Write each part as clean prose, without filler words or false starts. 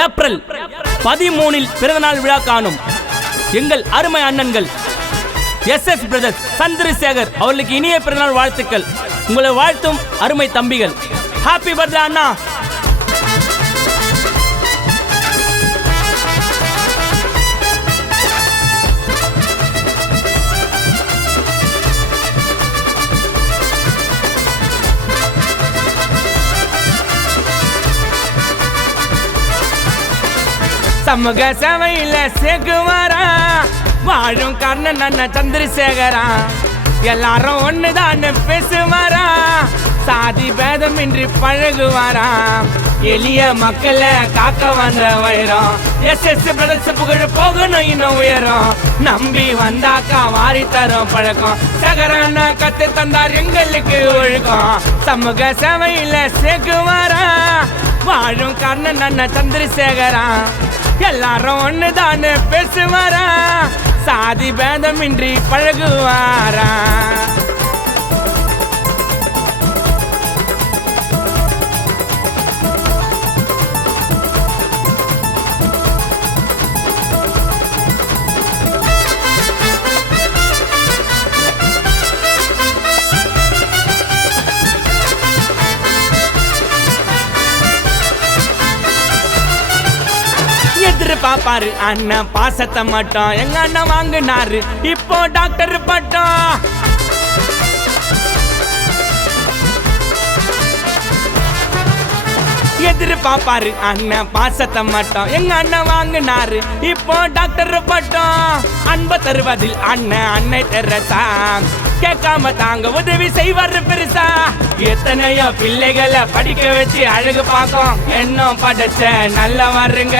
April 13 பிறந்தநாள் விழா காணும் எங்கள் அருமை அண்ணன்கள் SS பிரதர்ஸ் சந்திரசேகர் அவர்களுக்கு இனிய பிறந்தநாள் வாழ்த்துக்கள். உங்களை வாழ்த்தும் அருமை தம்பிகள். ஹாப்பி பர்த்டே அண்ணா. சமூக சேவையில சேகுவாரா வாழும் கர்ணன் அண்ணன் சந்திரசேகரா. எல்லாரும் ஒண்ணுதான் பேசுவாரா, சாதி பேதமின்றி பழகுவாரா. எளிய மக்களை காக்க வந்த வைரம் SS பிரதர்ஸ் புகழ் போகணும் இன்னும் உயரும். நம்பி வந்தாக்கா வாரி தரும் பழக்கம் சகரான கத்து தந்தார் எங்களுக்கு ஒழுக்கம். சமூக சேவையில சேகுவாரா வாழும் கர்ணன் அண்ணன் சந்திரசேகரா. எல்லாரும் ஒண்ணுதான் பேசுவாரா, சாதி பேதமின்றி பழகுவாரா. பாப்பாரு அண்ணன் பாசத்தை மட்டும் எங்க அண்ணன் வாங்கினாரு இப்போ டாக்டர் பட்டம். எதிர்பார்ப்பாரு அண்ணன் பாசத்தை மட்டும் எங்க அண்ணன் வாங்கினாரு இப்போ டாக்டர் பட்டம். அன்பை தருவதில் அண்ணன் அன்னை தெரசா, கேட்காம தாங்க உதவி செய்வாரு பெருசா. எத்தனையோ பிள்ளைகளை படிக்க வச்சு அழகு பார்க்கும் எண்ணம் படைச்ச நல்ல வருங்க.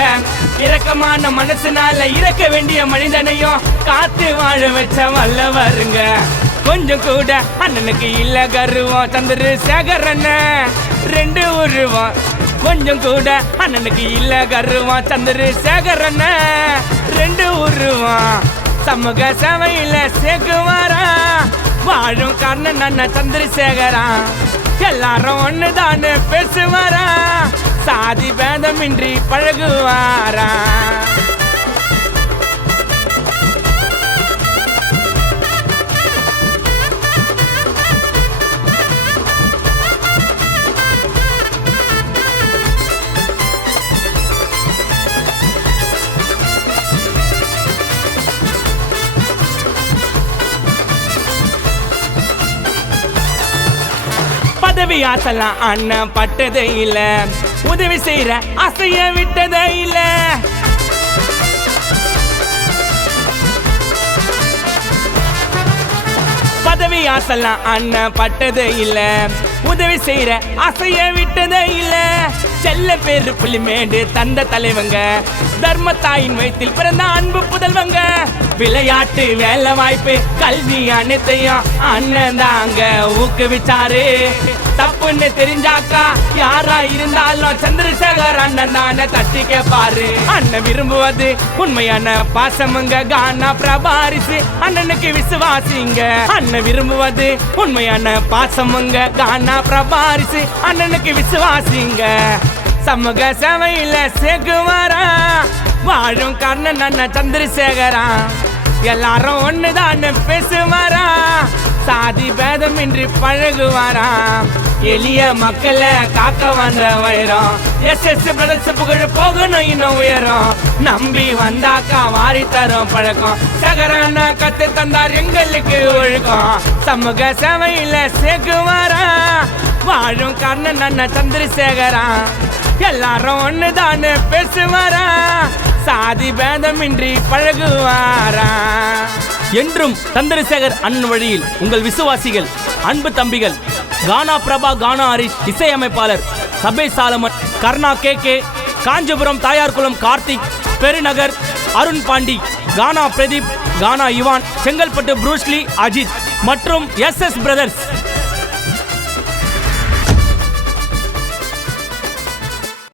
இரக்கமான மனசுனால இறக்க வேண்டிய மனிதனையும் காத்து வாழ வச்ச வல்ல வருங்க. கொஞ்சம் கூட அண்ணனுக்கு இல்ல கருவம் சந்திரசேகர் அண்ணன் ரெண்டு உருவம். கொஞ்சம் கூட அண்ணனுக்கு இல்ல கருவம் சந்திரசேகர் அண்ணன் ரெண்டு உருவம். சமூக சேவையில சேகுவாரா வாழும் கர்ணன் அண்ணன் சந்திரசேகரா. எல்லாரும் ஒண்ணுதான் பேசுவாரா, சாதி பேதமின்றி பழகுவாரா. பதவி ஆசலாம் அண்ணன் பட்டதே இல்ல, உதவி செய்யற ஆசைய விட்டதே இல்ல. பதவி ஆசலாம் அண்ணன் பட்டதே இல்ல, உதவி செய்யற ஆசைய விட்டதே இல்ல. செல்ல பேரு புலிமேடு தந்த தலைவங்க, தர்மத்தாயின் வயிற்றில் பிறந்த அன்பு புதல்வங்க. விளையாட்டு வேலை வாய்ப்பு கல்வி அனைத்தையும் அண்ணன் தாங்க ஊக்குவிச்சாரு. தப்புன்னு தெரிஞ்சாக்கா யாரா இருந்தாலும் சந்திரசேகர் அண்ணன் தானே தட்டி கேட்பாரு. அண்ணன் விரும்புவது உண்மையான பாசமுங்க கானா பிரபாரிசு அண்ணனுக்கு விசுவாசிங்க. அண்ணன் விரும்புவது உண்மையான பாசமுங்க கானா பிரபாரிசு அண்ணனுக்கு விசுவாசிங்க. சமூக சேவையில சேகுவாரா வாழும் கர்ணன் அண்ணன் சந்திரசேகரா. எல்லாரும் ஒண்ணுதான் பேசுவாரா, சாதி பேதமின்றி பழகுவாரா. எளிய மக்களை காக்க வந்த வைரம் SS பிரதர்ஸ் புகழ் போகணும் இன்னும் உயரும். நம்பி வந்தாக்கா வாரி தரும் பழக்கம் சகரான கத்து தந்தார் எங்களுக்கு ஒழுக்கம். சமூக சேவையில சேகுவாரா வாழும் கர்ணன் அண்ணன் சந்திரசேகரா. எல்லாரும் ஒண்ணுதான் பேசுவாரா, சாதி பேதமின்றி பழகுவாரா. என்றும் சந்திரசேகர் அண்ணன் வழியில் உங்கள் விசுவாசிகள் அன்பு தம்பிகள் கானா பிரபா, கானா ஹரிஷ் இசையமைப்பாளர் சபை சாலமன், கர்ணா KK, காஞ்சிபுரம் தாயார்குளம் கார்த்திக், பெருநகர் அருண் பாண்டி, கானா பிரதீப், கானா இவான், செங்கல்பட்டு ப்ரூஸ்லி அஜித் மற்றும் SS பிரதர்ஸ்.